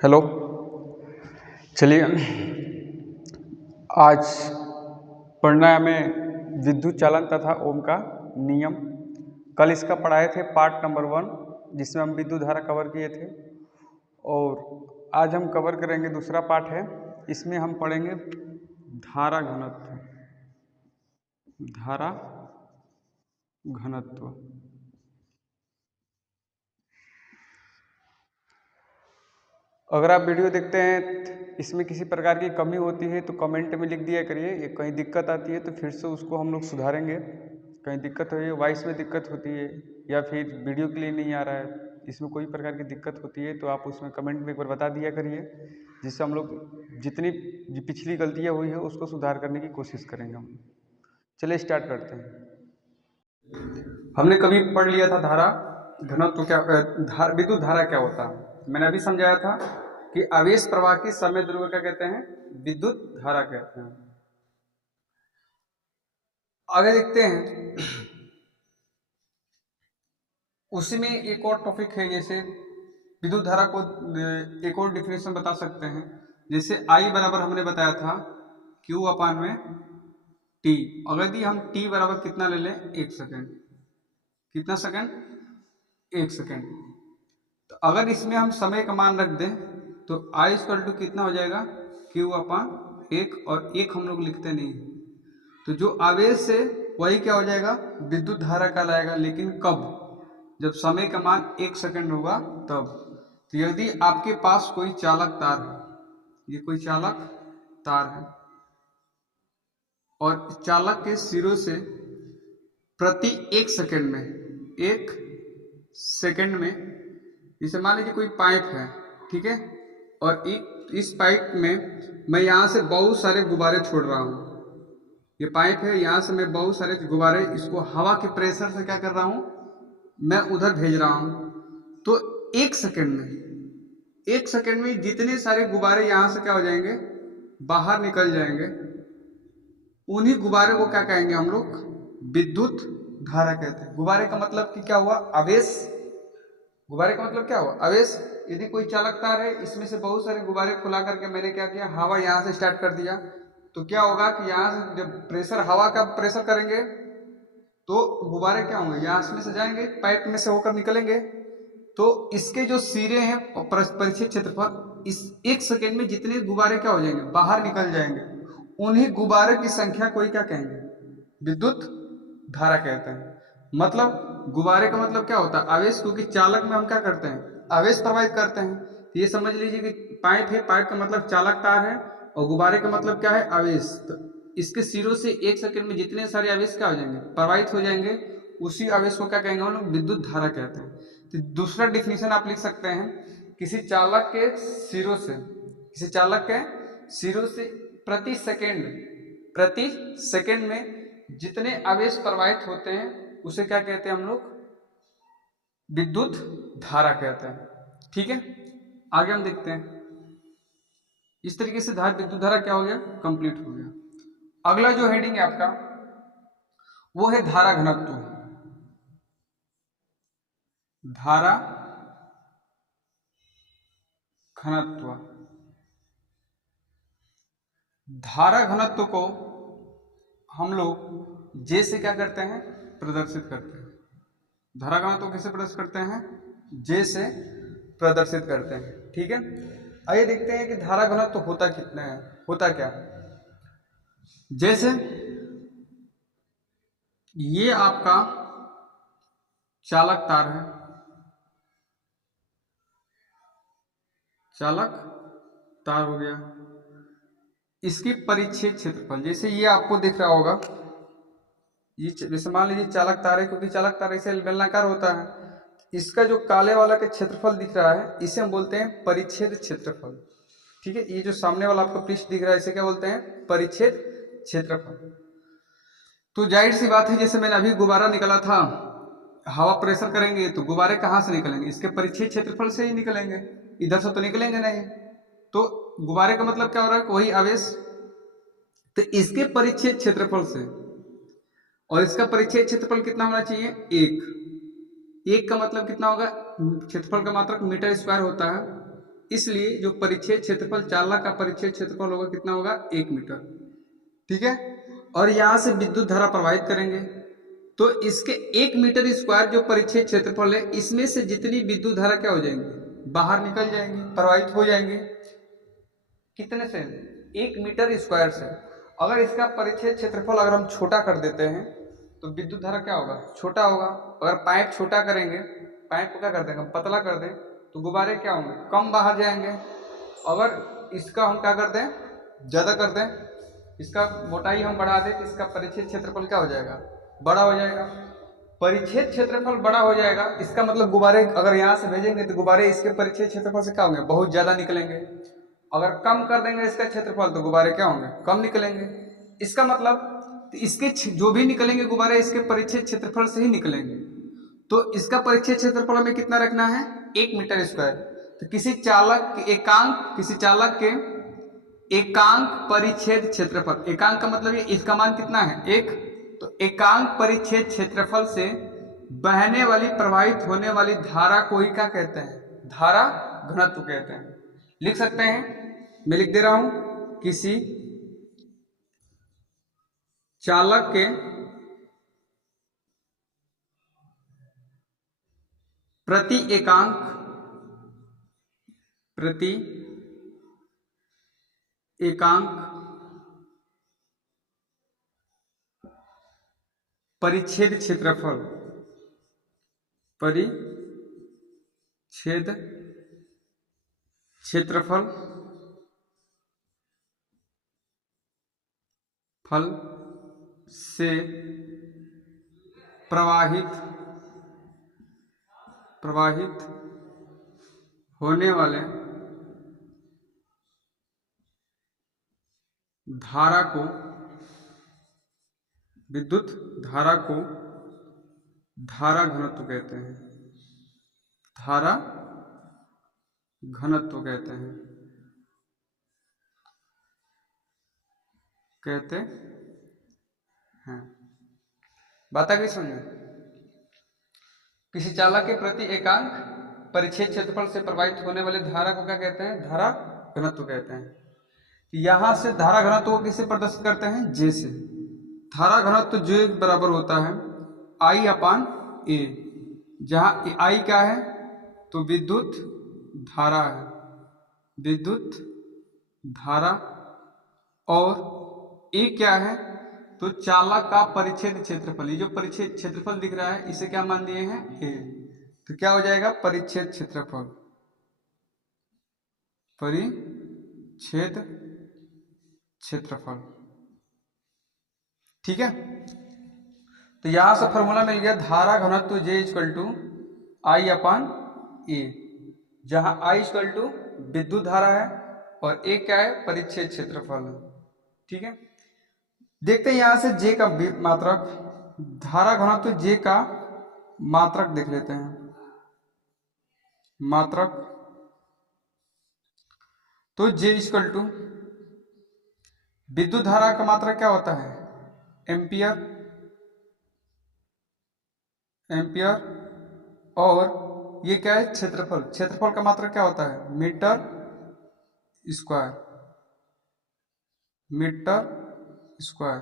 Hello. चलिए, आज पढ़ना है हमें विद्युत चालन तथा ओम का नियम। कल इसका पढ़ाए थे पार्ट नंबर 1, जिसमें हम विद्युत धारा कवर किए थे, और आज हम कवर करेंगे दूसरा पार्ट है। इसमें हम पढ़ेंगे धारा घनत्व। धारा घनत्व। अगर आप वीडियो देखते हैं, इसमें किसी प्रकार की कमी होती है तो कमेंट में लिख दिया करिए। ये कहीं दिक्कत आती है तो फिर से उसको हम लोग सुधारेंगे। कहीं दिक्कत हो रही है, वॉइस में दिक्कत होती है, या फिर वीडियो के लिए नहीं आ रहा है, इसमें कोई प्रकार की दिक्कत होती है तो आप उसमें कमेंट में एक बार बता दिया करिए, जिससे हम लोग जितनी पिछली गलतियाँ हुई है उसको सुधार करने की कोशिश करेंगे हम। चलिए स्टार्ट करते हैं। हमने कभी पढ़ लिया था धारा घनत्व क्या, विद्युत धारा क्या होता है। मैंने अभी समझाया था कि आवेश प्रवाह की समय ध्रुव क्या कहते हैं, विद्युत धारा कहते हैं। आगे देखते हैं, उसी में एक और टॉपिक है, जैसे विद्युत धारा को एक और डिफिनेशन बता सकते हैं। जैसे आई बराबर हमने बताया था क्यू अपान में टी। अगर यदि हम टी बराबर कितना ले लें, 1 सेकेंड। कितना सेकेंड? 1 सेकेंड। तो अगर इसमें हम समय का मान रख दें तो आई इक्वल टू कितना हो जाएगा, क्यू अपान 1, और 1 हम लोग लिखते नहीं। तो जो आवेश है वही क्या हो जाएगा, विद्युत धारा कहलाएगा। लेकिन कब? जब समय का मान 1 सेकेंड होगा तब। तो यदि आपके पास कोई चालक तार है, ये कोई चालक तार है, और चालक के सिरों से प्रति 1 सेकेंड में, 1 सेकेंड में, जैसे मान लीजिए कोई पाइप है, ठीक है, और इस पाइप में मैं यहाँ से बहुत सारे गुब्बारे छोड़ रहा हूँ। ये पाइप है, यहाँ से मैं बहुत सारे गुब्बारे, इसको हवा के प्रेशर से क्या कर रहा हूँ, मैं उधर भेज रहा हूँ। तो 1 सेकेंड में, 1 सेकेंड में जितने सारे गुब्बारे यहाँ से क्या हो जाएंगे, बाहर निकल जाएंगे। उन्हीं गुब्बारे को क्या कहेंगे हम लोग, विद्युत धारा कहते हैं। गुब्बारे का मतलब कि क्या हुआ, आवेश। गुब्बारे का मतलब क्या हुआ, आवेश। यदि कोई चालक तार है, इसमें से बहुत सारे गुब्बारे फुला करके मैंने क्या किया, हवा यहाँ से स्टार्ट कर दिया, तो क्या होगा कि यहाँ से जब प्रेशर, हवा का प्रेशर करेंगे तो गुब्बारे क्या होंगे, यहाँ में से जाएंगे, पाइप में से होकर निकलेंगे। तो इसके जो सिरे हैं परिक्षेत्र क्षेत्रफल, इस 1 सेकेंड में जितने गुब्बारे क्या हो जाएंगे, बाहर निकल जाएंगे। उन्हीं गुब्बारे की संख्या को ही क्या कहेंगे, विद्युत धारा कहते हैं। मतलब गुब्बारे का मतलब क्या होता है, आवेश। क्योंकि चालक में हम क्या करते हैं, आवेश प्रवाहित करते हैं। तो ये समझ लीजिए कि पाइप है, पाइप का मतलब चालक तार है, और गुब्बारे का मतलब क्या है, आवेश। तो इसके सिरों से 1 सेकेंड में जितने सारे आवेश क्या हो जाएंगे, प्रवाहित हो जाएंगे। उसी आवेश को क्या कहेंगे हम लोग, विद्युत धारा कहते हैं। तो दूसरा डिफिनेशन आप लिख सकते हैं, किसी चालक के सिरों से, किसी चालक के सिरों से प्रति सेकेंड में जितने आवेश प्रवाहित होते हैं उसे क्या कहते हैं हम लोग, विद्युत धारा कहते हैं। ठीक है, आगे हम देखते हैं। इस तरीके से विद्युत धारा क्या हो गया, कंप्लीट हो गया। अगला जो हेडिंग है आपका वो है धारा घनत्व। धारा घनत्व। धारा घनत्व को हम लोग जे से क्या करते हैं, प्रदर्शित करते हैं। धारा घनत्व को कैसे प्रदर्शित करते हैं, जे से प्रदर्शित करते हैं। ठीक है, आइए देखते हैं कि धारा घनत्व होता कितना है, होता क्या। जैसे ये आपका चालक तार है, चालक तार हो गया। इसकी परिच्छेद क्षेत्रफल, जैसे ये आपको दिख रहा होगा, ये जैसे मान लीजिए चालक तार है, क्योंकि चालक तार ऐसे बेलनाकार होता है। इसका जो काले वाला का क्षेत्रफल दिख रहा है, इसे हम बोलते हैं परिच्छेद क्षेत्रफल। ठीक है, ये जो सामने वाला आपको पृष्ठ दिख रहा है, इसे क्या बोलते हैं, परिच्छेद क्षेत्रफल। तो जाहिर सी बात है, जैसे मैंने अभी गुब्बारा निकला था, हवा प्रेशर करेंगे तो गुब्बारे कहाँ से निकलेंगे, इसके परिच्छेद क्षेत्रफल से ही निकलेंगे, इधर से तो निकलेंगे नहीं। तो गुब्बारे का मतलब क्या हो रहा है, वही आवेश। तो इसके परिच्छेद क्षेत्रफल से, और इसका परिच्छेद क्षेत्रफल कितना होना चाहिए, 1। 1 का मतलब कितना होगा, क्षेत्रफल का मात्रक मीटर स्क्वायर होता है। इसलिए जो परिच्छेद क्षेत्रफल चालक का परिच्छेद क्षेत्रफल होगा कितना होगा 1 मीटर। ठीक है, और यहां से विद्युत धारा प्रवाहित करेंगे तो इसके 1 मीटर स्क्वायर जो परिच्छेद क्षेत्रफल है इसमें से जितनी विद्युत धारा क्या हो जाएंगी, बाहर निकल जाएंगी, प्रवाहित हो जाएंगे। कितने से, 1 मीटर स्क्वायर से। अगर इसका परिच्छेद क्षेत्रफल अगर हम छोटा कर देते हैं तो विद्युत धारा क्या होगा, छोटा होगा। अगर पाइप छोटा करेंगे, पाइप को क्या कर देंगे, हम पतला कर दें तो गुब्बारे क्या होंगे, कम बाहर जाएंगे। अगर इसका हम क्या कर दें, ज़्यादा कर दें, इसका मोटाई हम बढ़ा दें तो इसका परिच्छेद क्षेत्रफल क्या हो जाएगा, बड़ा हो जाएगा। परिच्छेद क्षेत्रफल बड़ा हो जाएगा, इसका मतलब गुब्बारे अगर यहाँ से भेजेंगे तो गुब्बारे इसके परिच्छेद क्षेत्रफल से क्या होंगे, बहुत ज़्यादा निकलेंगे। अगर कम कर देंगे इसका क्षेत्रफल तो गुब्बारे क्या होंगे, कम निकलेंगे। इसका मतलब इसके जो भी निकलेंगे गुब्बारे इसके परिच्छेद क्षेत्रफल से ही निकलेंगे। तो इसका परिच्छेद क्षेत्रफल हमें कितना रखना है, 1 मीटर स्क्वायर। तो किसी चालक के एकांक परिच्छेद क्षेत्रफल, एकांक का मतलब ये इसका मान कितना है 1, तो एकांक परिच्छेद क्षेत्रफल से बहने वाली प्रवाहित होने वाली धारा को ही क्या कहते हैं, धारा घनत्व कहते हैं। लिख सकते हैं, मैं लिख दे रहा हूं, किसी चालक के प्रति एकांक परिच्छेद क्षेत्रफल फल से प्रवाहित होने वाले धारा को, विद्युत धारा को धारा घनत्व कहते हैं, धारा घनत्व कहते हैं। बात आ गई समझ। किसी चालक के प्रति एकांक परिच्छेद क्षेत्रफल से प्रवाहित होने वाली धारा को क्या कहते हैं, धारा घनत्व कहते हैं। यहां से धारा घनत्व को किससे प्रदर्शित करते हैं, जे से। धारा घनत्व जे बराबर होता है I/A, जहां I क्या है, तो विद्युत धारा है, विद्युत धारा, और A क्या है, तो चालक का परिच्छेद क्षेत्रफल। ये जो परिच्छेद क्षेत्रफल दिख रहा है इसे क्या मान दिए हैं, A। तो क्या हो जाएगा, परिच्छेद क्षेत्रफल। ठीक है, तो यहां से फॉर्मूला मिल गया, धारा घनत्व J = I/A, जहां I = विद्युत धारा है और A क्या है, परिच्छेद क्षेत्रफल है। ठीक है, देखते हैं यहां से J का मात्रक, धारा घनत्व J का मात्रक देख लेते हैं। मात्रक तो J = विद्युत धारा का मात्रक क्या होता है, एम्पियर, और ये क्या है, क्षेत्रफल का मात्रक क्या होता है, मीटर स्क्वायर।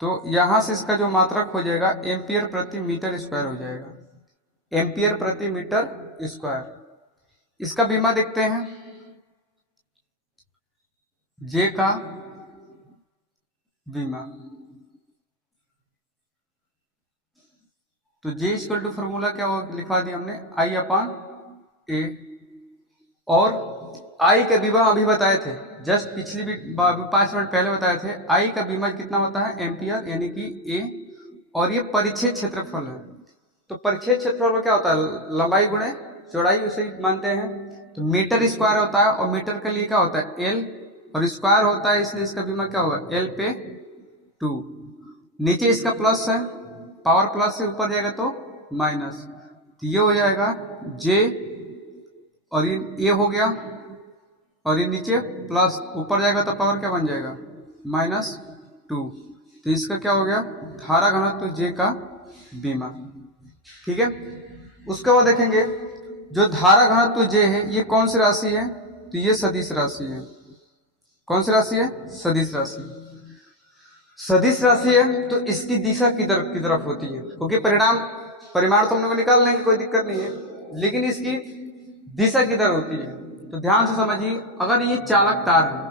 तो यहां से इसका जो मात्रक हो जाएगा एम्पियर प्रति मीटर स्क्वायर हो जाएगा, एम्पियर प्रति मीटर स्क्वायर। इसका बीमा देखते हैं, जे का बीमा, तो J = फॉर्मूला क्या लिखवा दिया हमने, I/A, और I का बीमा अभी बताए थे, जस्ट पिछली 5 मिनट पहले बताए थे। I का बीमा कितना होता है, एम्पियर, यानी कि A, और ये परिच्छेद क्षेत्रफल है। तो परिच्छेद क्षेत्रफल में क्या होता है, लंबाई गुणे चौड़ाई, उसे मानते हैं। तो मीटर स्क्वायर होता है, और मीटर के लिए क्या होता है, L, और स्क्वायर होता है, इसलिए इसका बीमा क्या होगा, L/2। नीचे इसका प्लस है, पावर प्लस से ऊपर जाएगा तो माइनस, तो ये हो जाएगा J, और ये हो गया, और ये नीचे प्लस, ऊपर जाएगा तो पावर क्या बन जाएगा, -2। तो इसका क्या हो गया, धारा घनत्व J का बीमा। ठीक है, उसके बाद देखेंगे जो धारा घनत्व J है ये कौन सी राशि है, तो ये सदिश राशि है। कौन सी राशि है, सदिश राशि। सदिश राशि है तो इसकी दिशा किधर की तरफ होती है, क्योंकि परिमाण तो हम लोग निकाल लेंगे, कोई दिक्कत नहीं है, लेकिन इसकी दिशा किधर होती है। तो ध्यान से समझिए, अगर ये चालक तार है,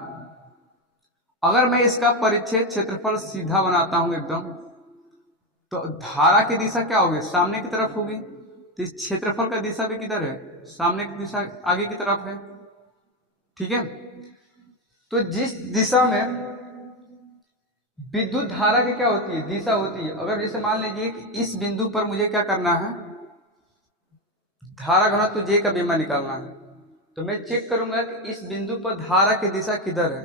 अगर मैं इसका परिच्छेद क्षेत्रफल सीधा बनाता हूं एकदम, तो धारा की दिशा क्या होगी, सामने की तरफ होगी। तो इस क्षेत्रफल का दिशा भी किधर है, सामने की दिशा, आगे की तरफ है। ठीक है, तो जिस दिशा में विद्युत धारा की क्या होती है, दिशा होती है। अगर जैसे मान लीजिए कि इस बिंदु पर मुझे क्या करना है, धारा घनत्व J का बीमा निकालना है, तो मैं चेक करूंगा कि इस बिंदु पर धारा की दिशा किधर है।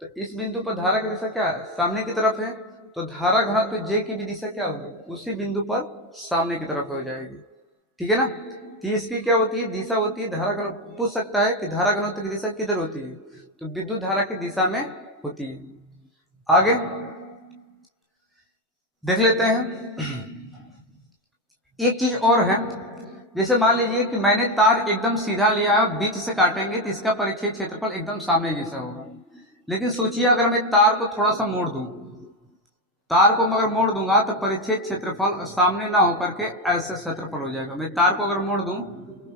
तो इस बिंदु पर धारा की दिशा क्या है, सामने की तरफ है, तो धारा घनत्व J की भी दिशा क्या होगी, उसी बिंदु पर सामने की तरफ हो जाएगी। ठीक है ना, तो इसकी क्या होती है, दिशा होती है धारा घनत्व। पूछ सकता है कि धारा घनत्व की दिशा किधर होती है, तो विद्युत धारा की दिशा में होती है। आगे देख लेते हैं। एक चीज और है, जैसे मान लीजिए कि मैंने तार एकदम सीधा लिया है, बीच से काटेंगे तो इसका परिच्छेद क्षेत्रफल एकदम सामने जैसा होगा। लेकिन सोचिए अगर मैं तार को थोड़ा सा मोड़ दूं, तार को अगर मोड़ दूंगा तो परिच्छेद क्षेत्रफल सामने ना होकर के ऐसे क्षेत्रफल हो जाएगा। मैं तार को अगर मोड़ दूं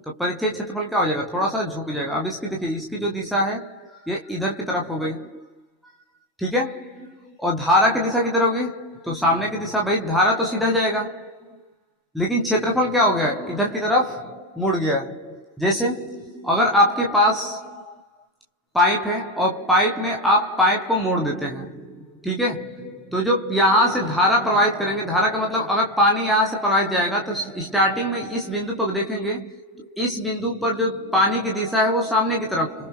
तो परिच्छेद क्षेत्रफल क्या हो जाएगा, थोड़ा सा झुक जाएगा। अब इसकी देखिए, इसकी जो दिशा है ये इधर की तरफ हो गई। ठीक है, और धारा की दिशा किधर होगी, तो सामने की दिशा। भाई धारा तो सीधा जाएगा, लेकिन क्षेत्रफल क्या हो गया, इधर की तरफ मुड़ गया। जैसे अगर आपके पास पाइप है और पाइप में आप पाइप को मोड़ देते हैं, ठीक है, तो जो यहां से धारा प्रवाहित करेंगे, धारा का मतलब अगर पानी यहां से प्रवाहित जाएगा तो स्टार्टिंग में इस बिंदु पर देखेंगे तो इस बिंदु पर जो पानी की दिशा है वो सामने की तरफ है,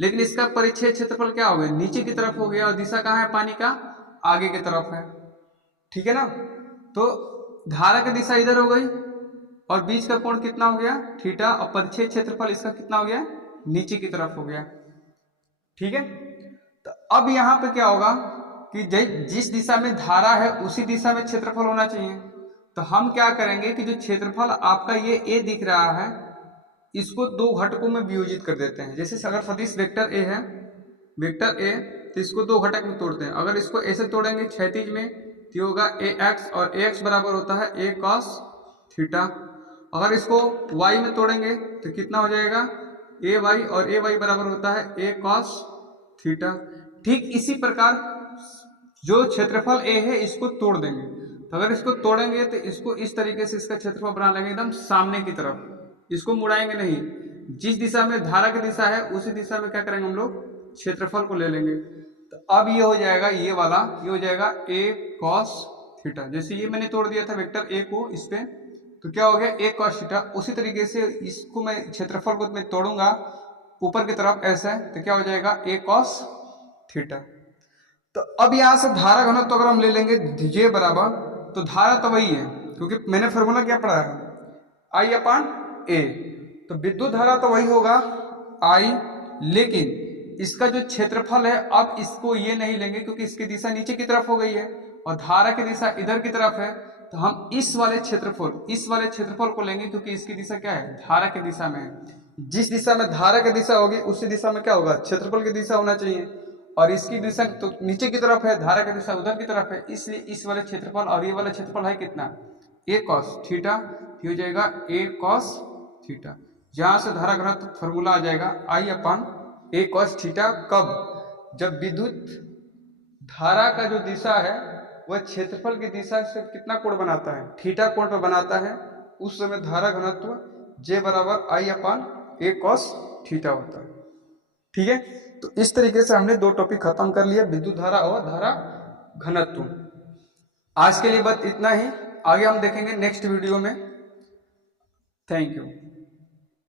लेकिन इसका परिच्छेद क्षेत्रफल क्या हो गया, नीचे की तरफ हो गया, और दिशा कहाँ है पानी का, आगे की तरफ है। ठीक है ना, तो धारा की दिशा इधर हो गई और बीच का कोण कितना हो गया, थीटा, और परिच्छेद क्षेत्रफल इसका कितना हो गया, नीचे की तरफ हो गया। ठीक है, तो अब यहां पे क्या होगा कि जिस दिशा में धारा है उसी दिशा में क्षेत्रफल होना चाहिए। तो हम क्या करेंगे कि जो क्षेत्रफल आपका ये ए दिख रहा है, इसको दो घटकों में वियोजित कर देते हैं। जैसे अगर सदिश वेक्टर ए है, वेक्टर ए, तो इसको दो घटक में तोड़ते हैं। अगर इसको ऐसे तोड़ेंगे क्षैतिज में तो होगा ए एक्स, और ए एक्स बराबर होता है ए कॉस थीटा। अगर इसको वाई में तोड़ेंगे तो कितना हो जाएगा, ए वाई, और ए वाई बराबर होता है ए कॉस थीटा। ठीक इसी प्रकार जो क्षेत्रफल ए है इसको तोड़ देंगे, तो अगर इसको तोड़ेंगे तो इसको इस तरीके से इसका क्षेत्रफल बना लेंगे एकदम सामने की तरफ, इसको मुड़ाएंगे नहीं। जिस दिशा में धारा की दिशा है उसी दिशा में क्या करेंगे हम लोग, क्षेत्रफल को ले लेंगे। तो अब ये हो जाएगा, ये वाला ये हो जाएगा ए कॉस थीटा। जैसे ये मैंने तोड़ दिया था वेक्टर ए को इस पे, तो क्या हो गया ए कॉस थीटा। उसी तरीके से इसको मैं क्षेत्रफल को मैं तोड़ूंगा ऊपर की तरफ ऐसे, तो क्या हो जाएगा ए कॉस थीटा। तो अब यहां से धारा घनत्व तो अगर हम ले लेंगे जे बराबर, तो धारा तो वही है क्योंकि मैंने फॉर्मूला क्या पढ़ा है, आई अपान ए। तो विद्युत धारा तो वही होगा आई, लेकिन इसका जो क्षेत्रफल है अब इसको ये नहीं लेंगे क्योंकि इसकी दिशा नीचे की तरफ हो गई है और धारा की दिशा इधर की तरफ है। तो हम इस वाले क्षेत्रफल को लेंगे क्योंकि इसकी दिशा क्या है, धारा की दिशा में है। जिस दिशा में धारा की दिशा होगी उसी दिशा में क्या होगा, क्षेत्रफल की दिशा होना चाहिए, और इसकी दिशा तो नीचे की तरफ है, धारा की दिशा उधर की तरफ है, इसलिए इस वाले क्षेत्रफल और ये वाला क्षेत्रफल है कितना, ए कॉस थीटा। हो जाएगा ए कॉस थीटा। जहां से धारा घनत्व फॉर्मूला आ जाएगा आई अपान ए कॉस थीटा। कब, जब विद्युत धारा का जो दिशा है वह क्षेत्रफल की दिशा से कितना कोण बनाता है, थीटा कोण पर बनाता है, उस समय धारा घनत्व जे बराबर आई अपान ए कॉस थीटा होता है। ठीक है, तो इस तरीके से हमने दो टॉपिक खत्म कर लिया, विद्युत धारा और धारा घनत्व। आज के लिए बस इतना ही, आगे हम देखेंगे नेक्स्ट वीडियो में। Thank you.